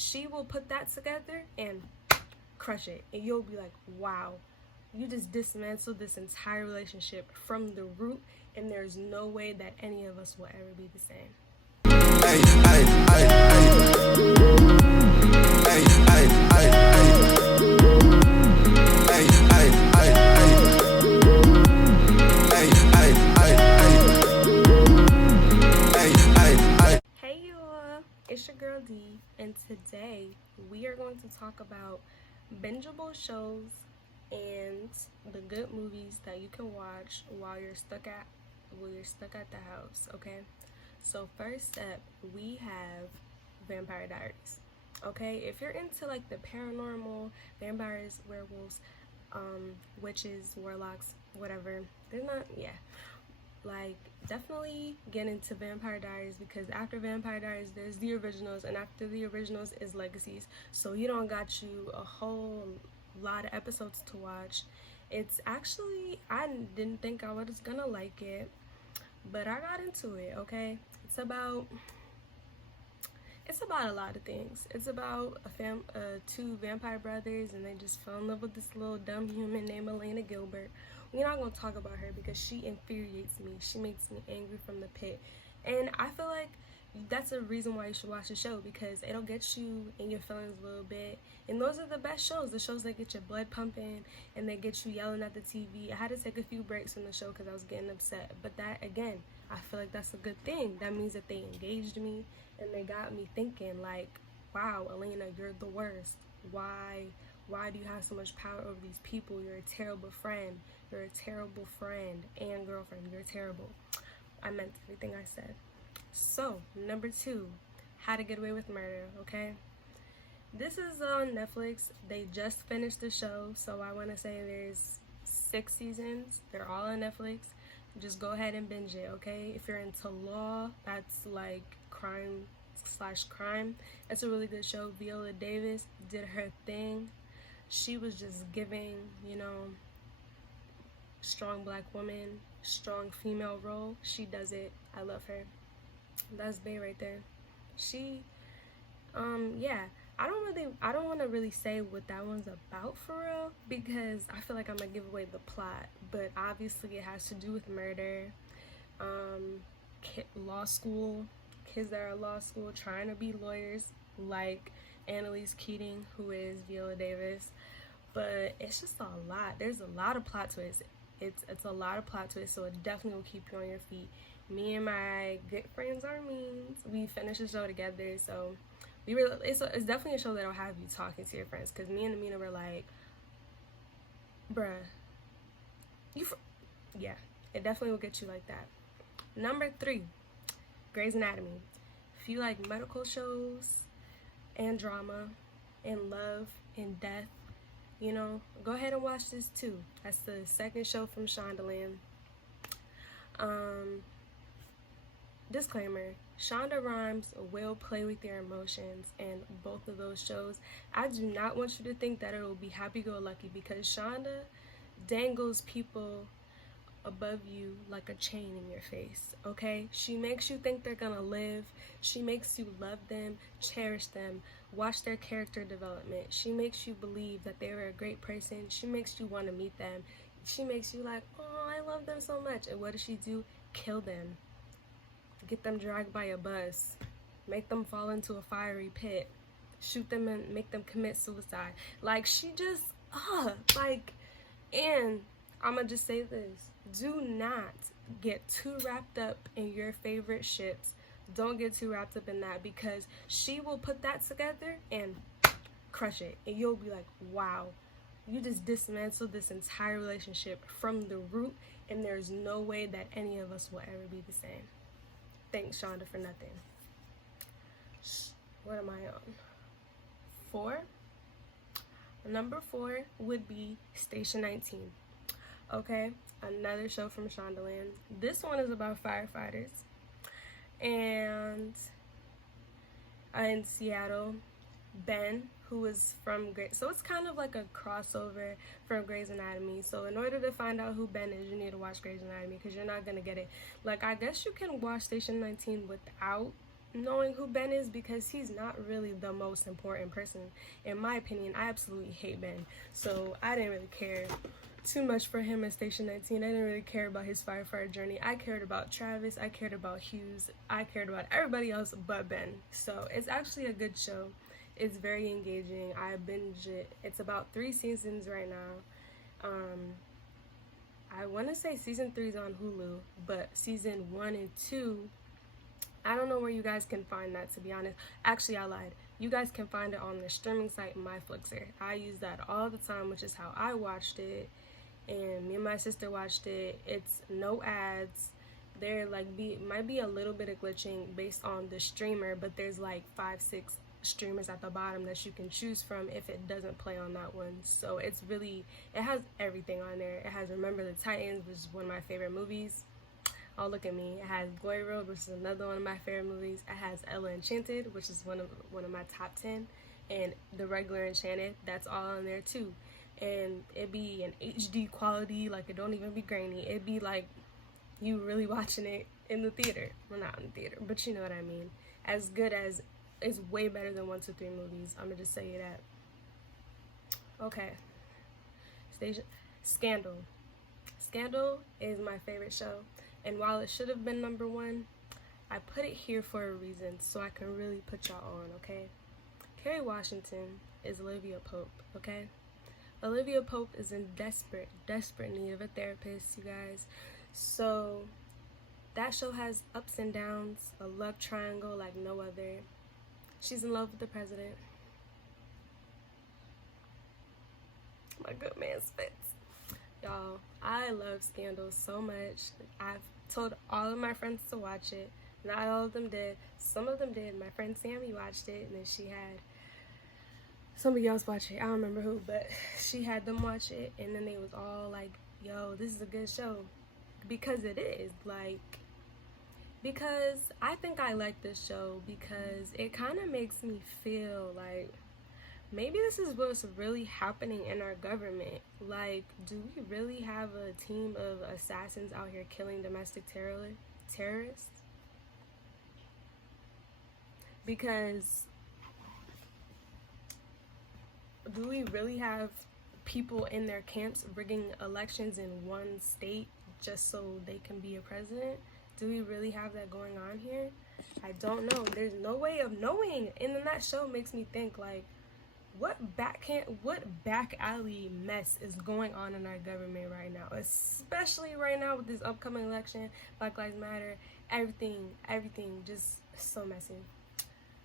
She will put that together and crush it, and you'll be like, wow, you just dismantled this entire relationship from the root, and there's no way that any of us will ever be the same. Hey, hey, hey, hey y'all, it's your girl D, and today we are going to talk about bingeable shows and the good movies that you can watch while you're stuck at the house. Okay, so first up we have Vampire Diaries. Okay, if you're into like the paranormal, vampires, werewolves, witches, warlocks, whatever, they're not, like, definitely get into Vampire Diaries, because after Vampire Diaries there's the originals, and after the originals is Legacies, so you don't got you a whole lot of episodes to watch. It's actually, I didn't think I was gonna like it, but I got into it. Okay, it's about a lot of things. It's about two vampire brothers, and they just fell in love with this little dumb human named Elena Gilbert. We're not going to talk about her because she infuriates me. She makes me angry from the pit. And I feel like that's a reason why you should watch the show, because it'll get you in your feelings a little bit. And those are the best shows, the shows that get your blood pumping and they get you yelling at the TV. I had to take a few breaks from the show because I was getting upset. But that, again, I feel like that's a good thing. That means that they engaged me and they got me thinking, like, wow, Elena, you're the worst. Why do you have so much power over these people? You're a terrible friend. You're a terrible friend and girlfriend. You're terrible. I meant everything I said. So, number 2, How to Get Away with Murder, okay? This is on Netflix. They just finished the show, so I want to say there's 6 seasons. They're all on Netflix. Just go ahead and binge it, okay? If you're into law, that's like crime. It's a really good show. Viola Davis did her thing. She was just giving, strong black woman, strong female role. She does it. I love her. That's Bae right there. She, I don't want to really say what that one's about for real, because I feel like I'm gonna give away the plot. But obviously, it has to do with murder, law school, kids that are in law school trying to be lawyers, like Annalise Keating, who is Viola Davis. But it's just a lot. There's a lot of plot twists. It's a lot of plot twists, so it definitely will keep you on your feet. Me and my good friends Armeens, we finished the show together, so it's definitely a show that'll have you talking to your friends, because me and Amina were like, bruh, it definitely will get you like that. Number 3, Grey's Anatomy. If you like medical shows and drama and love and death, go ahead and watch this too. That's the second show from Shondaland. Disclaimer, Shonda Rhimes will play with your emotions in both of those shows. I do not want you to think that it will be happy-go-lucky, because Shonda dangles people above you like a chain in your face, okay? She makes you think they're gonna live. She makes you love them, cherish them, watch their character development. She makes you believe that they were a great person. She makes you want to meet them. She makes you like, oh, I love them so much. And what does she do? Kill them. Get them dragged by a bus. Make them fall into a fiery pit. Shoot them and make them commit suicide. Like, she just, and I'ma just say this. Do not get too wrapped up in your favorite ships. Don't get too wrapped up in that, because she will put that together and crush it. And you'll be like, wow, you just dismantled this entire relationship from the root, and there's no way that any of us will ever be the same. Thanks, Shonda, for nothing. What am I on? 4? Number 4 would be Station 19. Okay, another show from Shondaland. This one is about firefighters. And in Seattle, Ben, who is from Grey's, so it's kind of like a crossover from Grey's Anatomy. So in order to find out who Ben is, you need to watch Grey's Anatomy, because you're not gonna get it. Like, I guess you can watch Station 19 without knowing who Ben is, because he's not really the most important person. In my opinion, I absolutely hate Ben. So I didn't really care too much for him at Station 19. I didn't really care about his firefighter journey. I cared about Travis. I cared about Hughes. I cared about everybody else but Ben. So it's actually a good show. It's very engaging. I binge it. It's about 3 seasons right now. I want to say season 3 is on Hulu, but season 1 and 2, I don't know where you guys can find that, to be honest. Actually, I lied. You guys can find it on the streaming site MyFlixer. I use that all the time, which is how I watched it. And me and my sister watched it. It's no ads. There might be a little bit of glitching based on the streamer, but there's like 5-6 streamers at the bottom that you can choose from if it doesn't play on that one. So it has everything on there. It has Remember the Titans, which is one of my favorite movies. Oh, look at me. It has Glory Road, which is another one of my favorite movies. It has Ella Enchanted, which is one of my top 10, and The Regular Enchanted. That's all on there too. And it be an HD quality, like it don't even be grainy. It be like you really watching it in the theater. Well, not in the theater, but you know what I mean. As good as, it's way better than 1, 2, 3 movies. I'm gonna just say you that. Okay. Scandal. Scandal is my favorite show. And while it should have been number 1, I put it here for a reason, so I can really put y'all on, okay? Kerry Washington is Olivia Pope, okay? Olivia Pope is in desperate need of a therapist, you guys. So that show has ups and downs, a love triangle like no other. She's in love with the president. My good man spits. Y'all, I love Scandal so much. I've told all of my friends to watch it. Not all of them did. Some of them did. My friend Sammy watched it, and then she had somebody else watch it. I don't remember who, but she had them watch it, and then they was all like, yo, this is a good show. Because it is. Because I think I like this show because it kind of makes me feel like maybe this is what's really happening in our government. Like, do we really have a team of assassins out here killing domestic terrorists? Because do we really have people in their camps rigging elections in one state just so they can be a president? Do we really have that going on here? I don't know. There's no way of knowing. And then that show makes me think, like, what back alley mess is going on in our government right now, especially right now with this upcoming election, Black Lives Matter, everything just so messy.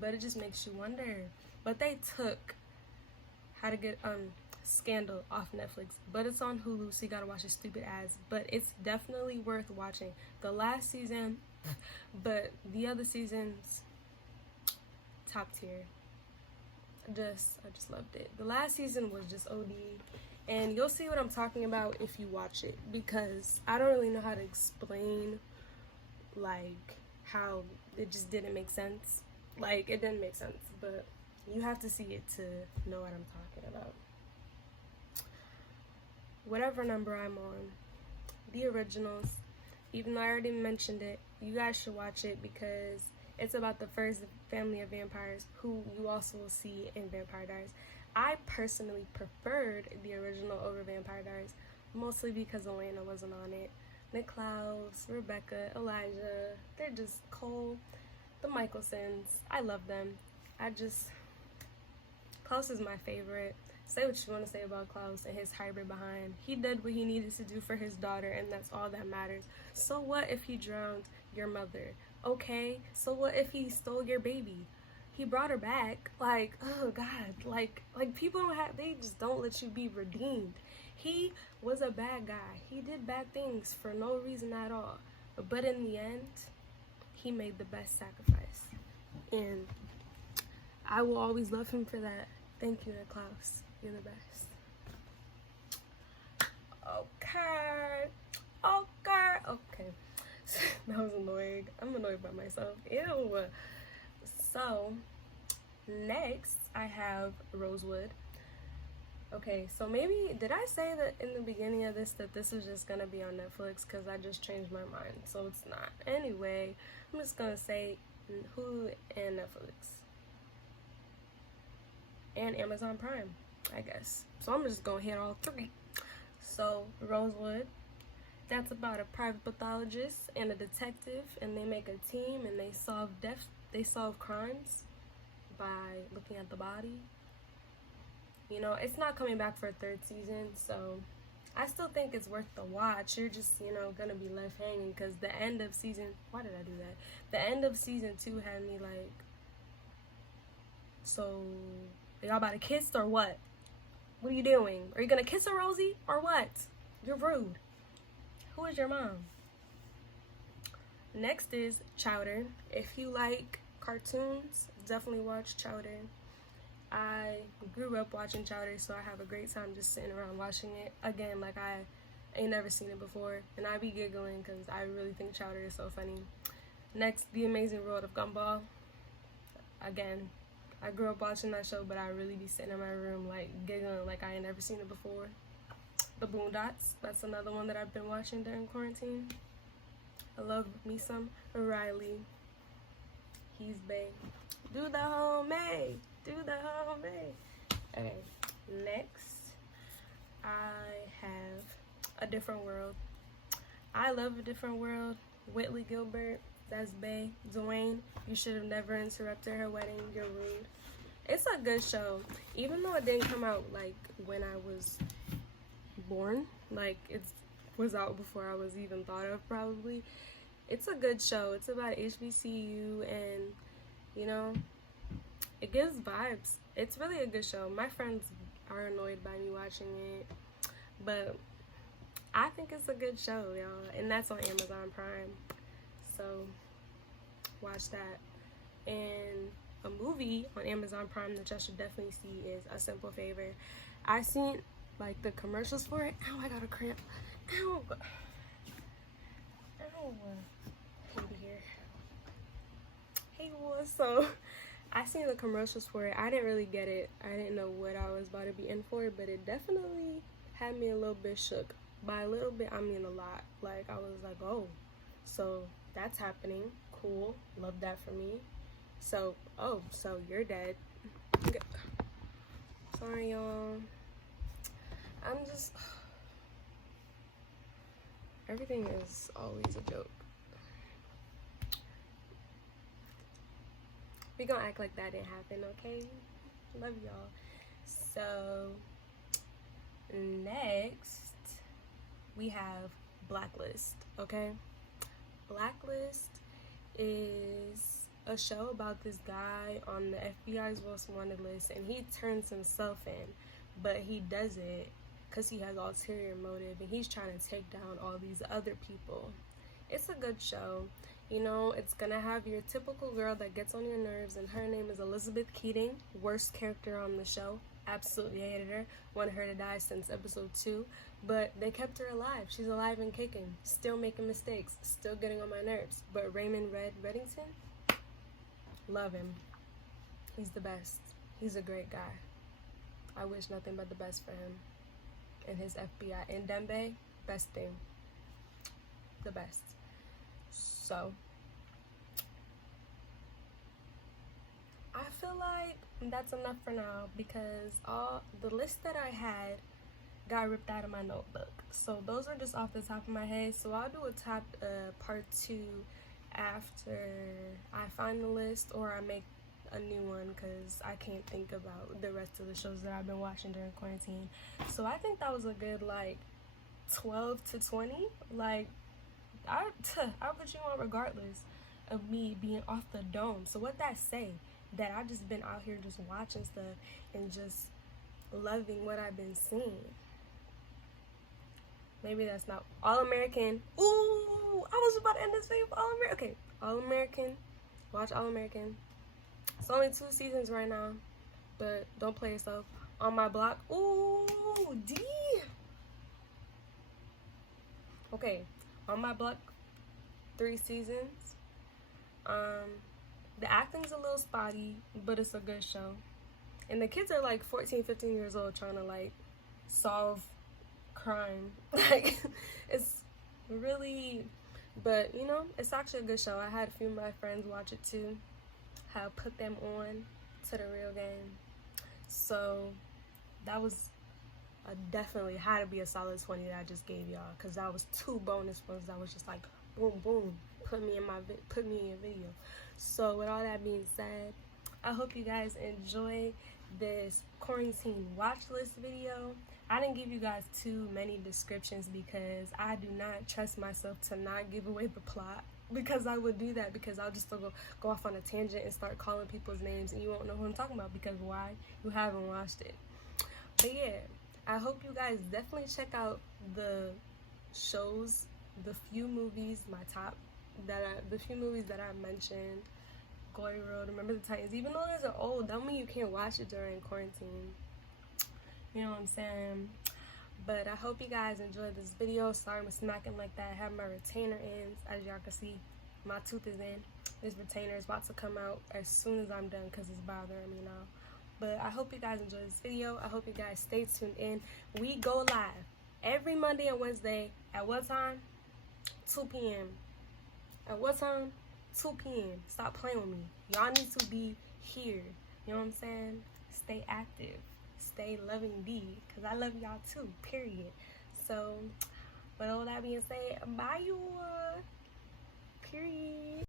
But it just makes you wonder. But they took How to Get Scandal off Netflix, but it's on Hulu, so you gotta watch the stupid ads. But it's definitely worth watching. The last season, but the other seasons, top tier. I just loved it. The last season was just OD, and you'll see what I'm talking about if you watch it, because I don't really know how to explain like how it just didn't make sense. Like, it didn't make sense, but you have to see it to know what I'm talking about. Whatever number I'm on, the originals, even though I already mentioned it, you guys should watch it because it's about the first family of vampires who you also will see in Vampire Diaries. I personally preferred the original over Vampire Diaries, mostly because Elena wasn't on it. Niklaus, Rebecca, Elijah, they're just Cole, the Michelsons. I love them. Klaus is my favorite. Say what you want to say about Klaus and his hybrid behind. He did what he needed to do for his daughter, and that's all that matters. So what if he drowned your mother? Okay, so what if he stole your baby? He brought her back. Like, oh God, like people they just don't let you be redeemed. He was a bad guy. He did bad things for no reason at all. But in the end, he made the best sacrifice. And I will always love him for that. Thank you, Niklaus. You're the best. Okay. That was annoying. I'm annoyed by myself. Ew. So, next I have Rosewood. Okay, so maybe, did I say that in the beginning of this that this was just gonna be on Netflix? Because I just changed my mind, so it's not. Anyway, I'm just gonna say Hulu and Netflix. And Amazon Prime, I guess. So I'm just gonna hit all three. So Rosewood, that's about a private pathologist and a detective, and they make a team and they solve crimes by looking at the body. You know, it's not coming back for a third season, so I still think it's worth the watch. You're just, you know, gonna be left hanging because the end of season, why did I do that? The end of season 2 had me like, so y'all about to kiss or what? What are you doing? Are you gonna kiss her, Rosie, or what? You're rude. Who is your mom? Next is Chowder. If you like cartoons, definitely watch Chowder. I grew up watching Chowder, so I have a great time just sitting around watching it. Again, like I ain't never seen it before, and I be giggling because I really think Chowder is so funny. Next, The Amazing World of Gumball. Again, I grew up watching that show, but I really be sitting in my room like giggling like I ain't never seen it before. The Boondocks, that's another one that I've been watching during quarantine. I love me some Riley. He's bae. Do the homemade. Do the homemade. Okay, next I have A Different World. I love A Different World. Whitley Gilbert, that's bae. Dwayne, you should have never interrupted her wedding. You're rude. It's a good show. Even though it didn't come out like when I was born, like it was out before I was even thought of probably. It's a good show. It's about HBCU and, you know, it gives vibes. It's really a good show. My friends are annoyed by me watching it, but I think it's a good show, y'all. And that's on Amazon Prime. So watch that. And a movie on Amazon Prime that y'all should definitely see is A Simple Favor. I seen like the commercials for it. Ow, I got a cramp. Ow. Ow. Here. Hey, so I seen the commercials for it. I didn't really get it. I didn't know what I was about to be in for, but it definitely had me a little bit shook. By a little bit, I mean a lot. Like, I was like, oh, so that's happening. Cool. Love that for me. So, oh, so you're dead. Sorry, y'all. I'm just... Everything is always a joke. We gonna act like that didn't happen, okay? Love y'all. So, next, we have Blacklist, okay? Blacklist is a show about this guy on the FBI's most wanted list, and he turns himself in, but he does it because he has ulterior motive, and he's trying to take down all these other people. It's a good show. You know, it's gonna have your typical girl that gets on your nerves, and her name is Elizabeth Keating. Worst character on the show. Absolutely hated her. Wanted her to die since episode 2, but they kept her alive. She's alive and kicking. Still making mistakes. Still getting on my nerves. But Raymond Reddington, love him. He's the best. He's a great guy. I wish nothing but the best for him and his FBI. And Dembe, best thing. The best. So, I feel like that's enough for now because all the list that I had got ripped out of my notebook. So those are just off the top of my head. So I'll do a part 2 after I find the list, or I make a new one because I can't think about the rest of the shows that I've been watching during quarantine. So I think that was a good like 12 to 20. Like, I'll put you on regardless of me being off the dome. So what that say? That I've just been out here just watching stuff and just loving what I've been seeing. Maybe that's not All American. Ooh, I was about to end this video for All American. Okay, All American. Watch All American. It's only 2 seasons right now, but don't play yourself. On My Block. Ooh, D. Okay. On My Block, 3 seasons. The acting's a little spotty, but it's a good show. And the kids are like 14, 15 years old trying to like solve crime. Like, it's really But you know, it's actually a good show. I had a few of my friends watch it too. I put them on to the real game. So that was definitely had to be a solid 20 that I just gave y'all, because that was 2 bonus ones that was just like boom boom, put me in your video. So with all that being said, I hope you guys enjoy this quarantine watch list video. I didn't give you guys too many descriptions because I do not trust myself to not give away the plot, because I would do that, because I'll just go off on a tangent and start calling people's names and you won't know who I'm talking about, because why? You haven't watched it. But yeah, I hope you guys definitely check out the shows, the few movies that I mentioned. Glory Road, Remember the Titans. Even though those are old, don't mean you can't watch it during quarantine. You know what I'm saying? But I hope you guys enjoyed this video. Sorry I'm smacking like that. I have my retainer ends. As y'all can see, my tooth is in. This retainer is about to come out as soon as I'm done because it's bothering me now. But I hope you guys enjoyed this video. I hope you guys stay tuned in. We go live every Monday and Wednesday. At what time? 2 p.m. At what time? 2 p.m. Stop playing with me. Y'all need to be here. You know what I'm saying? Stay active. Stay loving D. Because I love y'all too. Period. So, with all that being said, bye you. Period.